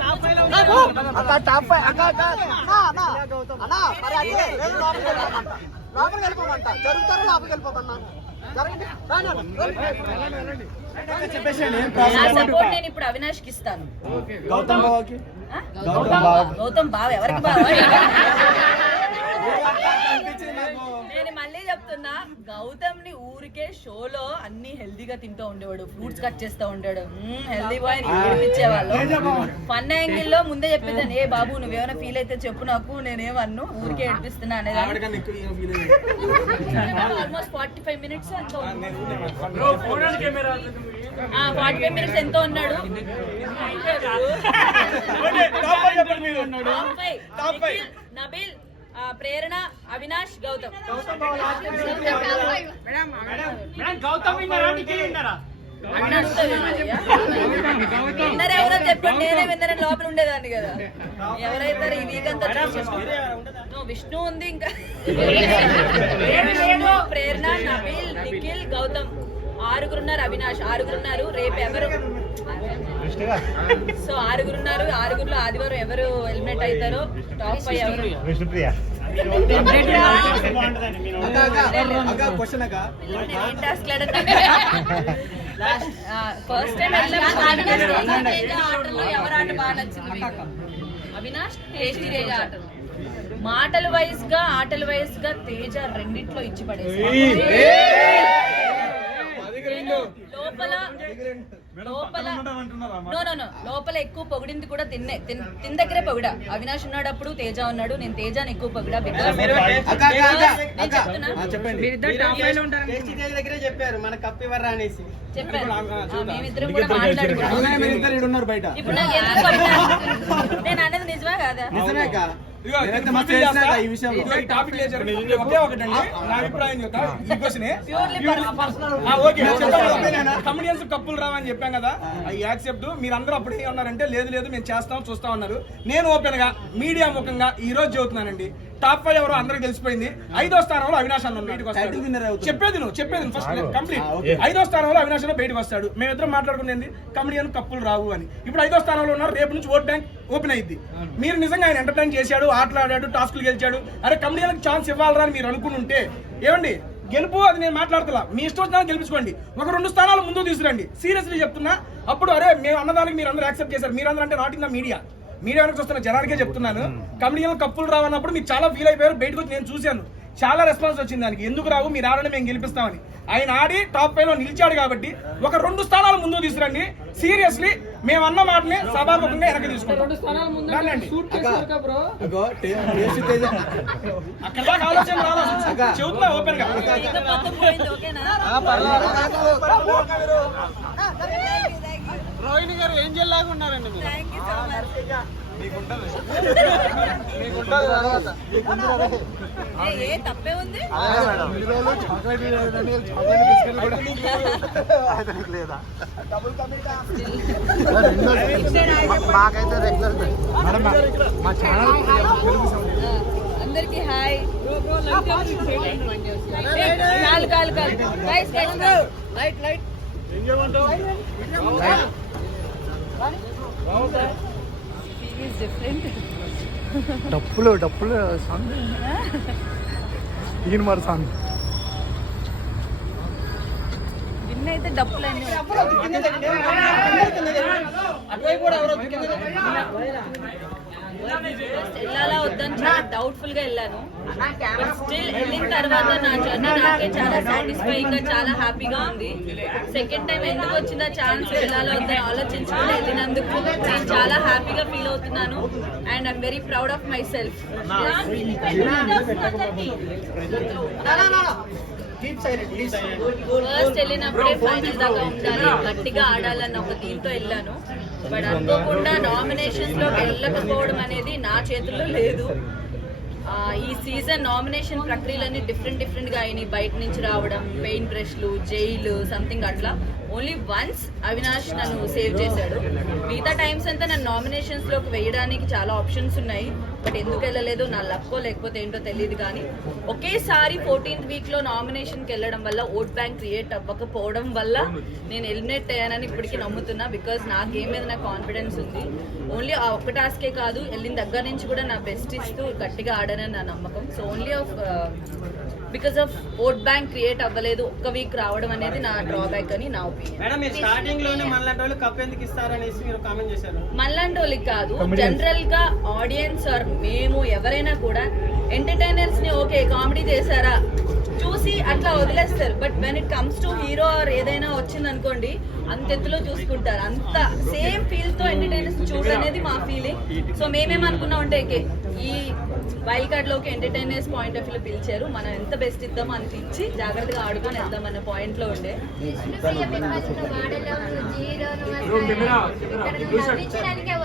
Top 5 లోపలికి వెళ్ళిపోమంట జరుగుతారో లోపలికి వెళ్ళిపోమన్నా నేను ఇప్పుడు అవినాష్ కి ఇస్తాను. గౌతమ్ బావ ఎవరికి బావ? నేను మళ్ళీ చెప్తున్నా, గౌతమ్ ని ఊరికే షోలో అన్ని హెల్దీగా తింటూ ఉండేవాడు, ఫ్రూట్స్ కట్ చేస్తూ ఉండేవాడు, హెల్దీ బాయ్ ఏడిపించేవాళ్ళు. ఫన్ యాంగిల్ లో ముందే చెప్పేదాన్ని, ఏ బాబు నువ్వేమైనా ఫీల్ అయితే చెప్పు నాకు, నేనేమన్ను ఊరికే ఏడిపిస్తున్నా అనేది. ఆల్మోస్ట్ 45 minutes ఎంతో 45 minutes ఎంతో ఉన్నాడు. నబీల్, ప్రేరణ, అవినాష్, గౌతమ్. విన్నర్ ఎవరో చెప్పండి, నేనే విన్నర్ లోపల ఉండేదాన్ని కదా. ఎవరైతే ఈ వీక్ అంతా విష్ణు ఉంది, ఇంకా ప్రేరణ, నబీల్, నిఖిల్, గౌతమ్, 6 అవినాష్ 6 రేపు ఎవరు? సో 6 6 ఆదివారం ఎవరు ఎలిమినేట్ అవుతారో టాప్ 5 ఎవరు? ఫస్ట్ టైం ఎవరు ఆట బాగా నచ్చింది మీకు? అవినాష్, టేస్టీ తేజ ఆటలు. ఆటల వైజ్ గా తేజ రెండిట్లో ఇచ్చి పడేసి లోపల ఎక్కువ పొగిడింది కూడా తిన్న దగ్గరే పొగిడా. అవినాష్ ఉన్నాడప్పుడు తేజ ఉన్నాడు, నేను తేజాని ఎక్కువ పొగిడా. చెప్పారు మన కప్ ఇవ్వరా అనేసి చెప్పారు, మేమిద్దరం కూడా మాట్లాడుకున్నాం. నేను అనేది నిజమే కాదా? కమెడియన్స్ కప్పులు రావని చెప్పాం కదా, అవి యాక్సెప్ట్. మీరందరూ అప్పుడు ఏమన్నారంటే లేదు లేదు మేము చేస్తాం చూస్తాం అన్నారు. నేను ఓపెన్ గా మీడియా ముఖంగా ఈ రోజు చెబుతున్నానండి, టాప్ 5 ఎవరో అందరికి తెలిసిపోయింది. 5వ స్థానంలో అవినాష్ అన్న బయటకు వస్తాడు. చెప్పేది ఫస్ట్ కంప్లీట్. 5వ స్థానంలో అవినాష్ అన్న బయటకు వస్తాడు. మేమిద్దరం మాట్లాడుకునేది కమెడియన్ కప్పులు రావు అని. ఇప్పుడు 5వ స్థానంలో ఉన్నారు, రేపు నుంచి ఓట్ బ్యాంక్ ఓపెన్ అయింది. మీరు నిజంగా ఆయన ఎంటర్టైన్ చేశాడు, ఆటలాడాడు, టాస్కులు గెలిచాడు, అరే కమెడియన్కి ఛాన్స్ ఇవ్వాలరా అని మీరు అనుకుంటుంటే ఏమండి గెలుపు అది నేను మాట్లాడుతున్నా, మీ ఇష్టం వచ్చినా గెలిపించుకోండి, ఒక 2 స్థానాలు ముందు తీసుకురండి. సీరియస్లీ చెప్తున్నా. అప్పుడు అరే మేము అన్నదానికి మీరు అందరూ యాక్సెప్ట్ చేశారు. మీరందరూ అంటే నాట్ ఇన్ ద మీడియా చూస్తున్న జనానికే చెప్తున్నాను. కమెడియన్ కప్పులు రావన్నప్పుడు మీరు చాలా ఫీల్ అయిపోయారు. బయటకు వచ్చి నేను చూశాను, చాలా రెస్పాన్స్ వచ్చింది దానికి. ఎందుకు రావు, మీరు ఆడని మేము గెలిపిస్తామని. ఆయన ఆడి టాప్ 5 లో నిలిచాడు కాబట్టి ఒక 2 స్థానాలు ముందు తీసుకురండి. సీరియస్లీ మేము అన్న మాటని సభాముఖంగా వెనక్కి తీసుకుంటాం. అక్కడ దాకా ఆలోచన రాలా, చెబుతున్నా ఓపెన్ గా. రోహిణి గారు ఏంజల్ లాగా ఉన్నారండి మీరు. తప్పే ఉంది. మాకైతే రెగ్యులర్ మా ఛానల్ అందరికి హాయ్. డప్పులు సాంగ్ ఈయన మరి సాంగ్ విన్ అయితే డప్పులు అన్నీ వెళ్ళాలా వద్దని చాలా డౌట్ఫుల్ గా వెళ్ళాను. స్టిల్ వెళ్ళిన తర్వాత నా జర్నీ నాకే చాలా సాటిస్ఫైయింగ్ గా, చాలా హ్యాపీగా ఉంది. సెకండ్ టైం ఎందుకు వచ్చిందా ఛాన్స్, వెళ్ళాలా వద్దని ఆలోచించుకుని వెళ్ళినందుకు నేను చాలా హ్యాపీగా ఫీల్ అవుతున్నాను. And I'm very proud of my సెల్ఫ్. ఫస్ట్ వెళ్ళినప్పుడే ఫైనల్ దాకా ఉండాలి, గట్టిగా ఆడాలన్న ఒక దీంతో వెళ్ళాను. బట్ అనుకోకుండా నామినేషన్స్ లో వెళ్ళకపోవడం అనేది నా చేతుల్లో లేదు. ఈ సీజన్ నామినేషన్ ప్రక్రియలన్నీ డిఫరెంట్ గా అయినాయి. బయట నుంచి రావడం, పెయింట్ బ్రష్లు, జైలు సంథింగ్ అట్లా. ఓన్లీ వన్స్ అవినాష్ నన్ను సేవ్ చేశాడు. మిగతా టైమ్స్ అంతా నన్ను నామినేషన్స్ లోకి వేయడానికి చాలా ఆప్షన్స్ ఉన్నాయి. బట్ ఎందుకు వెళ్ళలేదు నా లక్కో లేకపోతే ఏంటో తెలియదు. కానీ ఒకేసారి 14th వీక్లో నామినేషన్కి వెళ్ళడం వల్ల ఓట్ బ్యాంక్ క్రియేట్ అవ్వకపోవడం వల్ల నేను ఎలిమినేట్ అయ్యానని ఇప్పటికీ నమ్ముతున్నా. బికాజ్ నా గేమ్ మీద నాకు కాన్ఫిడెన్స్ ఉంది. ఓన్లీ ఆ ఒక్క టాస్కే కాదు, వెళ్ళిన దగ్గర నుంచి కూడా నా బెస్ట్ ఇస్తూ గట్టిగా ఆడానని నా నమ్మకం. So only because of vote bank create అవ్వలేదు, ఒక్క వీక్ రావడం అనేది నా డ్రాబ్యాక్ అని నా ఒపీనియన్. మేడం మీరు స్టార్టింగ్ లోనే మనలాంటి వాళ్ళు కప్ ఎందుకు ఇస్తారనేసి మీరు కామెంట్ చేశారు. మనలాంటి వాళ్ళకి కాదు, జనరల్ గా ఆడియన్స్ ఆర్ మేము ఎవరైనా కూడా ఎంటర్టైనర్స్ ని ఓకే కామెడీ చేశారా చూసి అట్లా వదిలేస్తారు. But when it comes to hero or ఏదైనా వచ్చింది అనుకోండి అంత ఎత్తులో చూసుకుంటారు. అంత సేమ్ ఫీల్ తో ఎంటర్టైనర్స్ చూడనేది మా ఫీలింగ్. సో మేమేమనుకున్నాం అంటే ఈ వైల్డ్ కార్డ్ లోకి ఎంటర్టైనర్స్ పాయింట్ ఆఫ్ వ్యూ పిలిచారు, మనం ఎంత బెస్ట్ ఇద్దామో అంత ఇచ్చి జాగ్రత్తగా ఆడుకొని వెళ్దాం అన్న పాయింట్ లో ఉండే.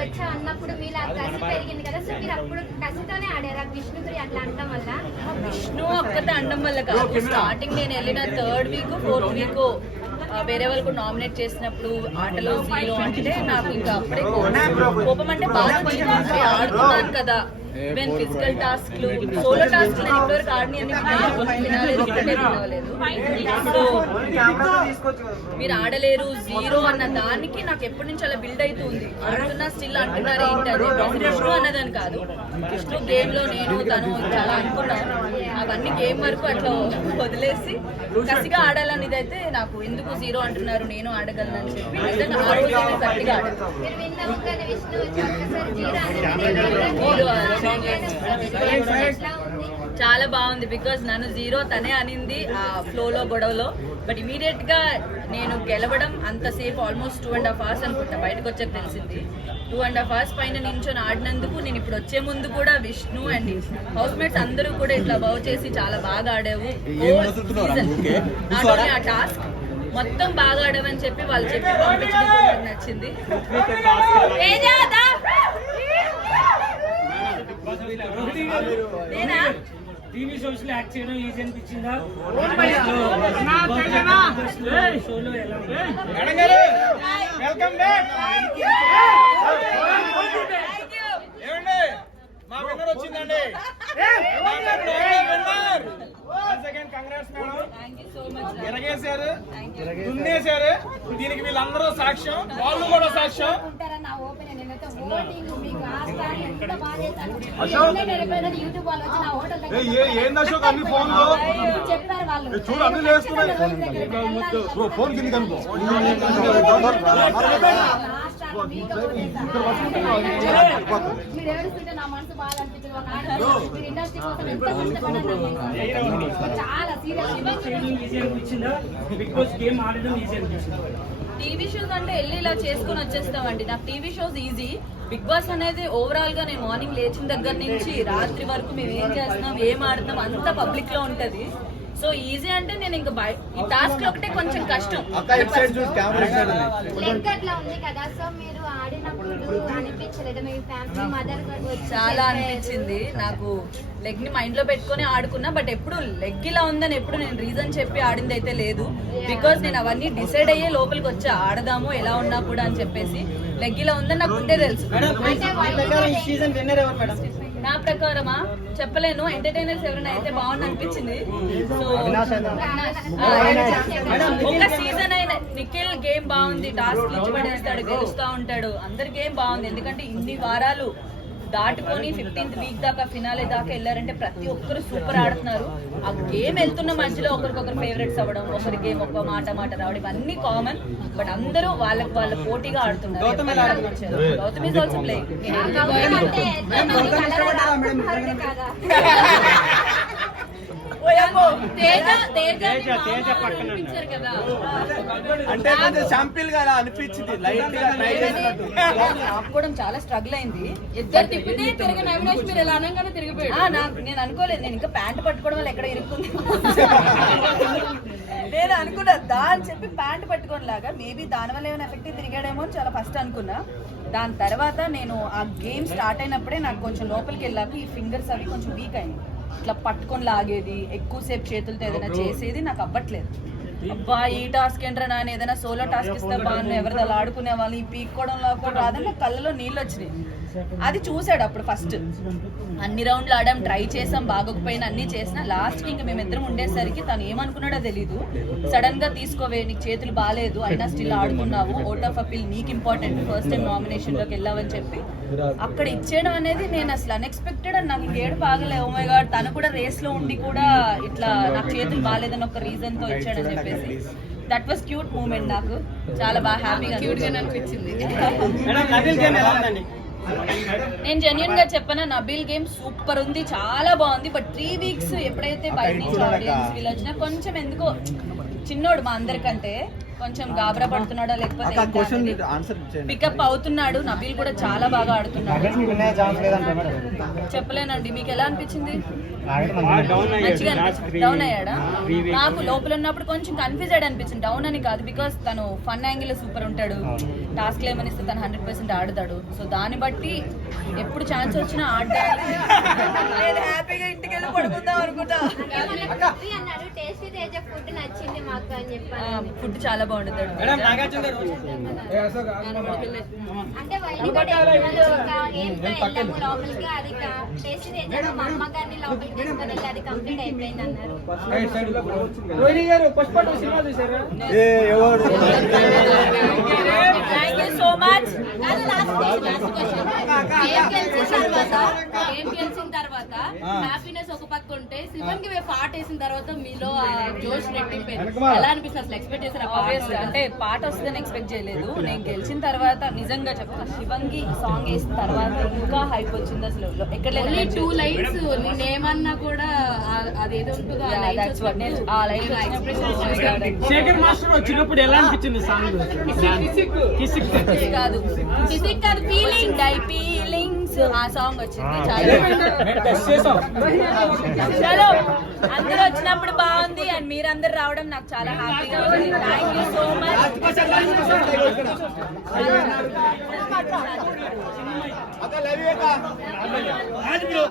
వచ్చా అన్నప్పుడు మీరు కసి పెరిగింది కదా, సో మీరు అప్పుడు కసితోనే ఆడారు విష్ణుప్రియ అట్లా అనడం వల్ల. విష్ణు ఒక్కటే అనడం వల్ల కాదు, స్టార్టింగ్ నేను వెళ్ళిన 3rd వీక్ 4th వీక్ వేరే వాళ్ళు కూడా నామినేట్ చేసినప్పుడు ఆటలో 0 అంటే నాకు ఇంకా అప్పుడే కోపం అంటే బాగా వచ్చింది. ఆడుతున్నాను కదా, ఈవెన్ ఫిజికల్ టాస్క్లు సోలో టాస్క్ నేను ఇప్పటివరకు ఆడిని సో మీరు ఆడలేరు 0 అన్న దానికి నాకు ఎప్పటి నుంచి అలా బిల్డ్ అవుతుంది. ఆడుతున్నా స్టిల్ అంటున్నారు ఏంటంటే విష్ణు అన్నదని కాదు, విష్ణు గేమ్ లో నేను తను చాలా అనుకున్నాను. అవన్నీ గేమ్ వరకు అట్లా వదిలేసి కసిగా ఆడాలనేది అయితే నాకు ఎందుకు 0 అంటున్నారు నేను ఆడగలను అని చెప్పి నిజంగా ఆ రోజు అయితే గట్టిగా చాలా బాగుంది. బికాజ్ నన్ను 0 తనే అనింది ఆ ఫ్లోలో గొడవలో. బట్ ఇమీడియట్ గా నేను గెలవడం అంతసేపు ఆల్మోస్ట్ 2.5 hours అనుకుంటా, బయటకు వచ్చాక తెలిసింది. 2.5 hours పైన నించొని ఆడినందుకు నేను ఇప్పుడు వచ్చే ముందు కూడా విష్ణు అండ్ హౌస్ మేట్స్ అందరూ కూడా ఇట్లా బాగు చేసి చాలా బాగా ఆడావు ఆ టాస్క్ మొత్తం బాగా ఆడమని చెప్పి వాళ్ళు చెప్పి పంపించడం నచ్చింది. టీవీ షోస్ లో యాక్ట్ చేయడం ఈజీ అనిపించిందా? షోలో ఎలా వెల్కమ్ బ్యాక్. మా విన్నర్ వచ్చిందండి. ఎరగేశారు, దున్నేశారు. దీనికి వీళ్ళందరూ సాక్ష్యం, వాళ్ళు కూడా సాక్ష్యం. ఏంది అశోక్ అన్ని ఫోన్ చూడు అన్ని లేస్తున్నాయి. ఫోన్ కింద కనుకో బిగ్ బాస్ గేమ్ ఆడడం ఈజీ అనిపించింది. టీవీ షోస్ అంటే వెళ్ళి ఇలా చేసుకుని వచ్చేస్తామండి. నాకు TV shows easy. Big boss అనేది ఓవరాల్ గా నేను మార్నింగ్ లేచిన దగ్గర నుంచి రాత్రి వరకు మేము ఏం చేస్తున్నాం ఏం ఆడుతున్నాం అంత పబ్లిక్ లో ఉంటది. సో ఈజీ అంటే నేను ఇంకా ఈ టాస్క్ ఒకటే కొంచెం కష్టం. చాలా అనిపించింది నాకు. లెగ్ ని మైండ్ లో పెట్టుకుని ఆడుకున్నా, బట్ ఎప్పుడు లెగ్ ఇలా ఉందని ఎప్పుడు నేను రీజన్ చెప్పి ఆడింది అయితే లేదు. బికాస్ నేను అవన్నీ డిసైడ్ అయ్యే లోపలికి వచ్చా ఆడదాము ఎలా ఉన్నా కూడా అని చెప్పేసి. లెగ్ ఇలా ఉందని నాకు ఉంటే తెలుసు. నా ప్రకారమా చెప్పలేను, ఎంటర్టైనర్స్ ఎవరైనా అయితే బాగుంది అనిపించింది. సో ఒక సీజన్ అయిన నిఖిల్ గేమ్ బాగుంది, టాస్క్ ఇచ్చి పడేస్తాడు, గెలుస్తా ఉంటాడు, అందరి గేమ్ బాగుంది. ఎందుకంటే ఇన్ని వారాలు దాటుకొని 15th వీక్ దాకా ఫినాలే దాకా వెళ్ళారంటే ప్రతి ఒక్కరు సూపర్ ఆడుతున్నారు. ఆ గేమ్ వెళ్తున్న మధ్యలో ఒకరికొకరు ఫేవరెట్స్ అవ్వడం, ఒకరి గేమ్ ఒక మాట రావడం ఇవన్నీ కామన్. బట్ అందరూ వాళ్ళ పోటీగా ఆడుతున్నారు. Gautam is also playing. అంటే కొంచెం శాంపిల్ గా అనిపించింది, లైట్ గా ట్రై చేసినట్టు. ఆపుకోవడం చాలా స్ట్రగుల్ అయింది. ఇద్దరు తిప్పితే తిరిగి నవినేష్ మీరు ఎలా అనగానే తిరిగిపోయాడు. నేను అనుకోలేదు, నేను ఇంకా ప్యాంట్ పట్టుకోవడం వల్ల ఎక్కడ ఇరుక్కుంది నేను అనుకున్నా అని చెప్పి ప్యాంట్ పట్టుకోని లాగా మేబీ దానివల్ల ఏమైనా ఎఫెక్టివ్ తిరిగాడేమో అని చాలా ఫస్ట్ అనుకున్నా. దాని తర్వాత నేను ఆ గేమ్ స్టార్ట్ అయినప్పుడే నాకు కొంచెం లోపలికి వెళ్ళాక ఈ ఫింగర్స్ అవి కొంచెం వీక్ అయింది. ఇట్లా పట్టుకొని లాగేది, ఎక్కువసేపు చేతులతో ఏదైనా చేసేది నాకు అవ్వట్లేదు. అబ్బా ఈ టాస్క్ ఏంట్రా నాన్న, ఏదైనా సోలో టాస్క్ ఇస్తే బాగుంది, ఎవరితో అలా ఆడుకునే వాళ్ళు ఈ పీక్కోవడంలో కూడా రాదని కళ్ళలో నీళ్ళు వచ్చినాయి. అది చూసాడు అప్పుడు ఫస్ట్. అన్ని రౌండ్లు ఆడాం, ట్రై చేసాం, బాగోకపోయినా అన్ని చేసినా లాస్ట్కి ఇంకా మేమిద్దరం ఉండేసరికి తను ఏమనుకున్నాడో తెలీదు. సడన్ గా తీసుకోవే, నీకు చేతులు బాగాలేదు అయినా స్టిల్ ఆడుకున్నావు, ఓట్ ఆఫ్ అపీల్ నీకు ఇంపార్టెంట్, ఫస్ట్ టైం నామినేషన్ లోకి వెళ్ళావని చెప్పి అక్కడ ఇచ్చేయడం అనేది నేను అసలు అన్ఎక్స్పెక్టెడ్. అని నాకు ఇంకేడు బాగలే, ఓ మై గాడ్, తను కూడా రేస్ లో ఉండి కూడా ఇట్లా నాకు చేతులు బాగాలేదని ఒక రీజన్ తో ఇచ్చాడని చెప్పేసి దట్ వాస్ క్యూట్ మూమెంట్. నాకు చాలా బాగా హ్యాపీగా అనిపించింది. మేడం నబీల్ గేమ్ ఎలా ఉందండి? నేను జెన్యున్ గా చెప్పనా, నబీల్ గేమ్ సూపర్ ఉంది, చాలా బాగుంది. బట్ 3 వీక్స్ ఎప్పుడైతే బయట నుంచి ఆడియన్స్ వీళ్ళు వచ్చినా కొంచెం ఎందుకో చిన్నోడు మా అందరికంటే కొంచెం గాబరా పడుతున్నాడో లేకపోతే పికప్ అవుతున్నాడు. నబీల్ కూడా చాలా బాగా ఆడుతున్నాడు. చెప్పలేనండి, మీకు ఎలా అనిపించింది? మంచిగా డౌన్ అయ్యాడా? నాకు లోపల ఉన్నప్పుడు కొంచెం కన్ఫ్యూజ్ అయ్యాడు అనిపించింది. డౌన్ అని కాదు, బికాస్ తను ఫన్ యాంగిల్ సూపర్ ఉంటాడు, టాస్క్ ఏమనిస్తే తను 100% ఆడుతాడు. సో దాన్ని బట్టి ఎప్పుడు ఛాన్స్ వచ్చినా ఆడడానికి హ్యాపీగా ఇంటికి వెళ్ళి పడుకుందాం అనుకుంటా. ఫుడ్ చాలా బాగుంటుంది. మేడం నాగార్జున గారు అంటే అది కంప్లీట్ అయిపోయింది అన్నారు. రోహిణి గారు పుష్ప 2 సినిమా చూసారా? Thank you so much. Game గెలిచిన తర్వాత హ్యాపీనెస్ ఒక పక్క ఉంటే శివన్ కి పాట వేసిన తర్వాత మీలో ఆ జోష్ రెట్టింపేది. ఎలా అనిపిస్తుంది అసలు? ఎక్స్పెక్ట్ చేశారు అంటే పాట వస్తుందని ఎక్స్పెక్ట్ చేయలేదు. నేను గెలిచిన తర్వాత నిజంగా చెప్తాను, శివంగి సాంగ్ వేసిన తర్వాత ఇంకా హైప్ వచ్చింది అసలు. ఎక్కడ 2 లైన్స్ నేనేమన్నా కూడా అదేదో ఉంటుందో ఆ లైన్ శేఖర్ మాస్టర్ వచ్చినప్పుడు ఎలా అనిపించింది సాంగ్? కాదు ఫీలింగ్ డై ఫీలింగ్స్ ఆ సాంగ్ వచ్చింది. చలో అందరూ వచ్చినప్పుడు బాగుంది అండ్ మీరందరూ రావడం నాకు చాలా హ్యాపీగా ఉంది. Thank you so much.